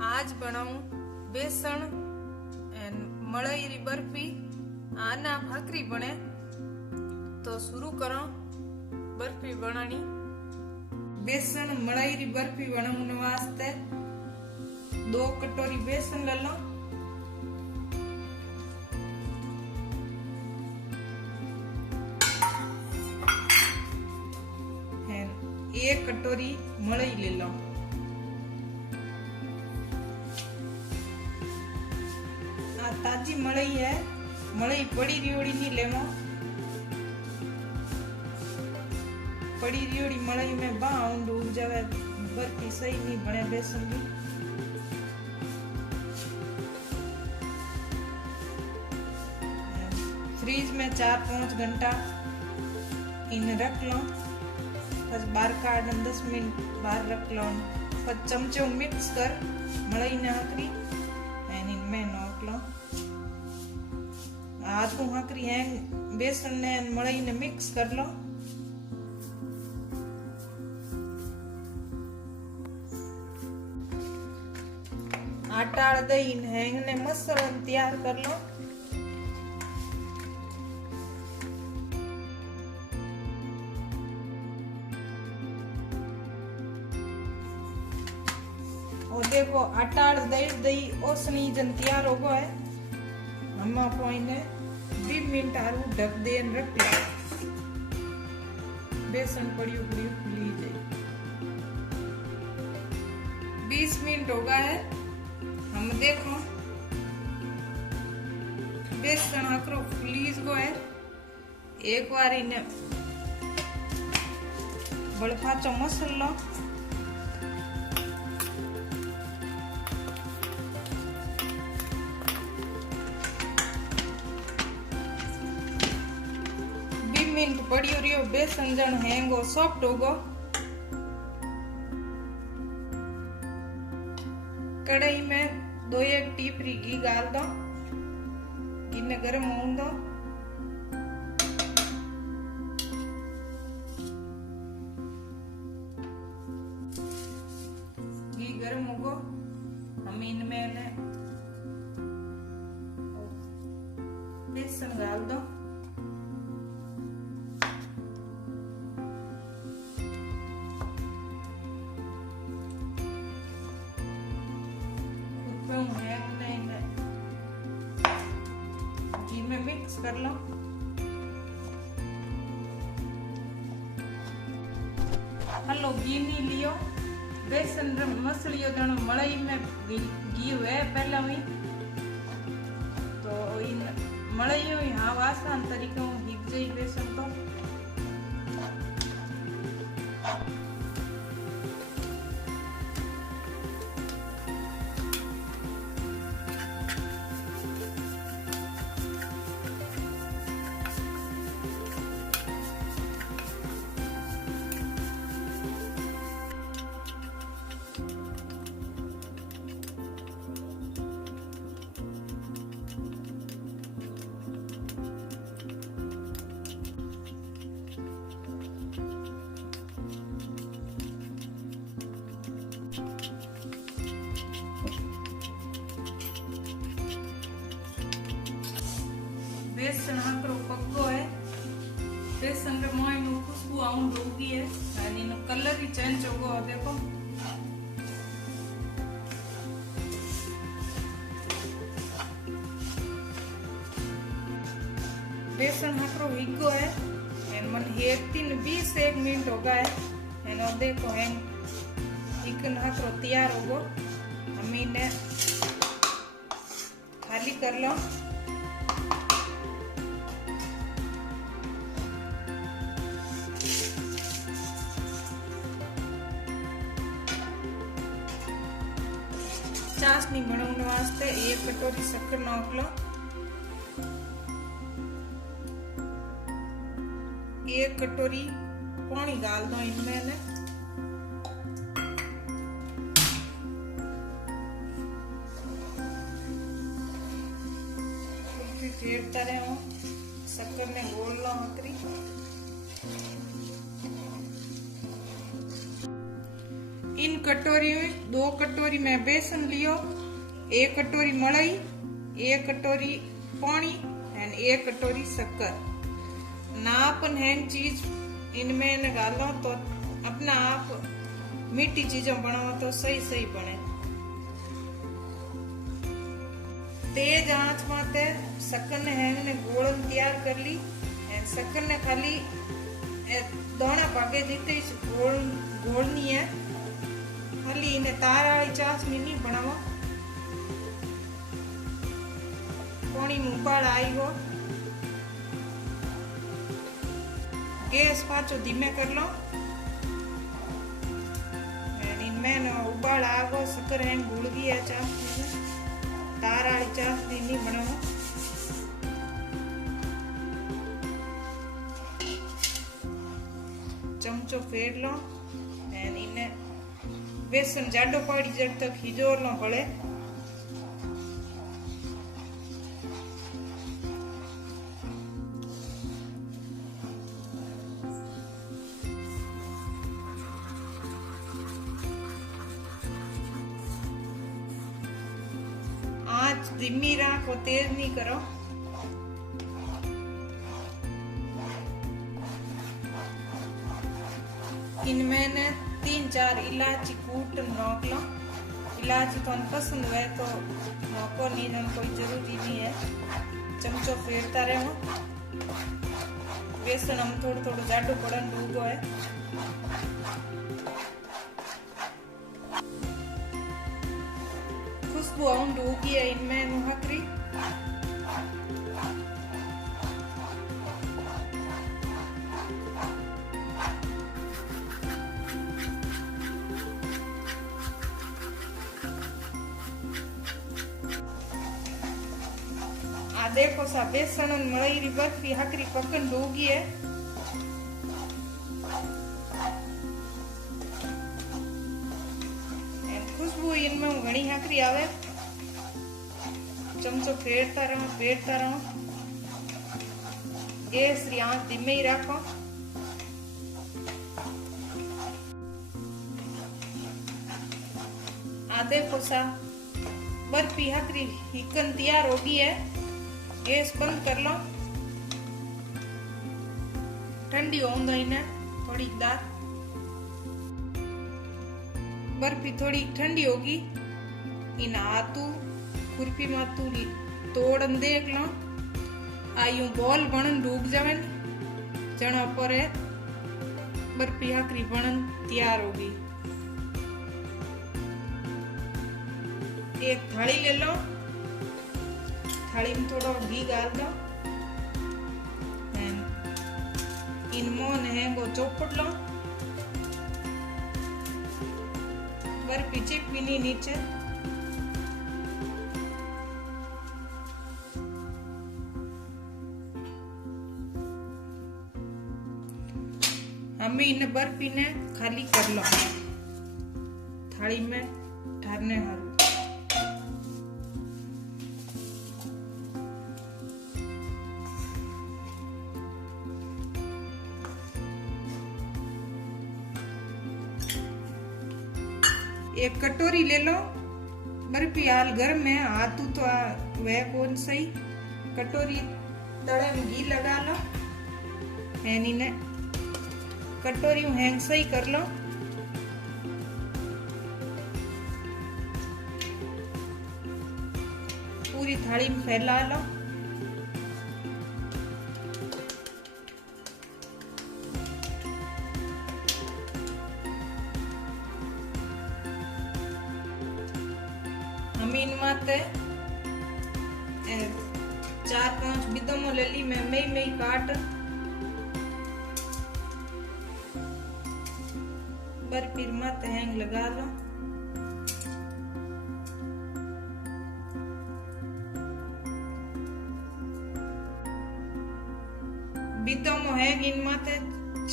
आज बनाऊं बेसन एंड मलाई री बर्फी। आना भाकरी बने तो शुरू करो बर्फी बनानी। बेसन मलाई री बर्फी बनाने वास्ते 2 कटोरी बेसन ले लो। एंड 1 कटोरी मलाई ले लो। ताजी मलाई है, मलाई पड़ी रियोड़ी नहीं लेवा। पड़ी रियोड़ी मलाई में बाउंड डूब जावे, बर्फी सही नहीं बने बेसन की। फ्रीज में 4-5 घंटा इन रख लो। बस बाहर काट 10 मिनट बाहर रख लो। फिर चमचो मिक्स कर मलाई ने हकरी एंड इनमें नोक लो। आधो हकरी है बेसन ने मलाई ने मिक्स कर लो। आटा दही हैंग ने मसाला तैयार कर लो। और देखो आटा दही ओसनी जन तैयार हो गया है। हम आपको इन्हें 20 मिनट आरू ढक देन रख लो। बेसन पड़ी फूली जाए। 20 मिनट हो गया है। हम देखो बेसन आकरो फूलीज गो है। एक बार इन्हें बड़फाचो मसल लो। मिनट पड़ी हो रही हो बेसन जन हैंगो सॉफ्ट होगो। कढ़ाई में 2-1 टीपरी घी डाल दो। घी ने गर्म होने दो। घी गर्म होगो हम इनमें बेसन डाल दो। घी में मिक्स कर लो। हलो घी नहीं लियो बेसन मसलियो जन मलाई में घी हुए पहले हुई तो इन मलाई यहाँ आसान तरीके हिग जाई बेसन तो। बेसन हकरो पक्को है। बेसन रे मोय नु खुशबू आउं होगी है यानी नो कलर ही चेंज होगो। देखो बेसन हकरो हिगो है एन मन 20-1 मिनट होगा है एन देखो है हिकन हकरो तैयार होगो। हम इन्हें खाली कर लो। चाशनी बनाने वास्ते 1 कटोरी शक्कर नाख लो। 1 कटोरी पानी डाल दो इनमें ने। फेरता रहो शक्कर ने घोल लो हकरी। इन कटोरी में 2 कटोरी में बेसन लियो, 1 कटोरी मलाई, 1 कटोरी पानी एंड 1 कटोरी शक्कर। नापन हैंग चीज इनमें न डालो तो अपना आप मीठी चीजों बनाओ तो सही सही बने। तेज आंच माते शक्कर ने हैंग ने गोलन तैयार कर ली एंड शक्कर ने खाली दाना भागे जीते घोलनी है, खाली इन्हें तार वाली चाशनी नहीं बनावा। पानी में उबाल आई हो, गैस पाछो धीमे कर लो। इनमें उबाल आ गो, शक्कर है घुल गई है चाशनी में, तार वाली चाशनी नहीं बनाओ। चमचो फेर लो एंड इन्हें बेसन जाडो पड़ी जब तक हिजोर लो भले। आंच धीमी रखो, तेज नहीं करो। इनमें 3-4 इलायची कूट नोक लो। इलायची तो पसंद है तो नोको नहीं, जन कोई जरूरी नहीं है। चमचो फेरता रहो। बेसन हम थोड़ा थोड़ा जाडो पड़न डूबो है। खुशबू आउं डूबी है इनमें नुहकरी। देखो सा बेसन और मलाई री बर्फी हकरी पकन डूगी है। खुशबू इनमें घनी हकरी आवे। चमचो फेरता रहो। गैस री आंच धीमे ही रखो। आ देखो सा बर्फी हकरी हिकन तैयार होगी है। गैस बंद कर लो। ठंडी होंदा इन्हें थोड़ी दार। बर्फी थोड़ी ठंडी होगी, इन आतू खुरपी मातू तोड़न देख लो। आयु बॉल बनन डूब जावे जना पर बर्फी हकरी बनन तैयार होगी। एक थाली ले लो, थाली में थोड़ा घी डाल दो। इनमोन है वो चौपड़ लो। बर्फी चिपकी नहीं नीचे। हम इन बर्फी ने खाली कर लो थाली में ठारने हारू। एक कटोरी ले लो। बर्फी हाल गर्म है, हाथ तो वह कौन सही। कटोरी तड़े में घी लगा लो। इन्हें कटोरी हैंग सही कर लो। पूरी थाली में फैला लो। इन माते 4-5 बिदमो ले ली मैं मई काट। बर्फी मत हैंग लगा लो। बिदमो हैंग इन माते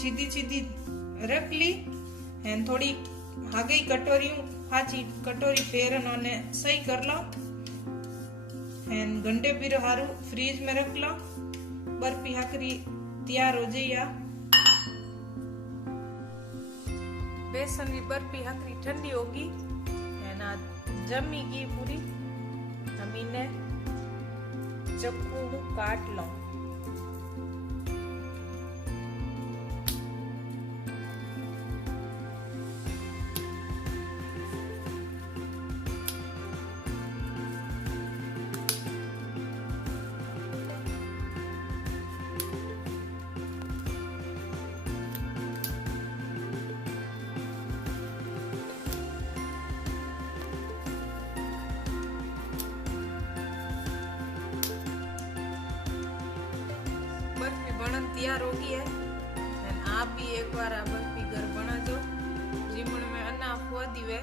सीधी रख ली। थोड़ी आगे कटोरी हाची कटोरी फेरन और सही कर लो। घंटे फिर हारू फ्रीज में रख लो। बर्फी हकरी तैयार हो जाइए। बेसन की बर्फी हकरी ठंडी होगी है ना, जमेगी पूरी। हम इन्हें चक्कू काट लो। बर्फी बनन तैयार होगी है। आप भी एक बार आ बर्फी घर बना जो। जीमण में अन्ना खुआ दिवे।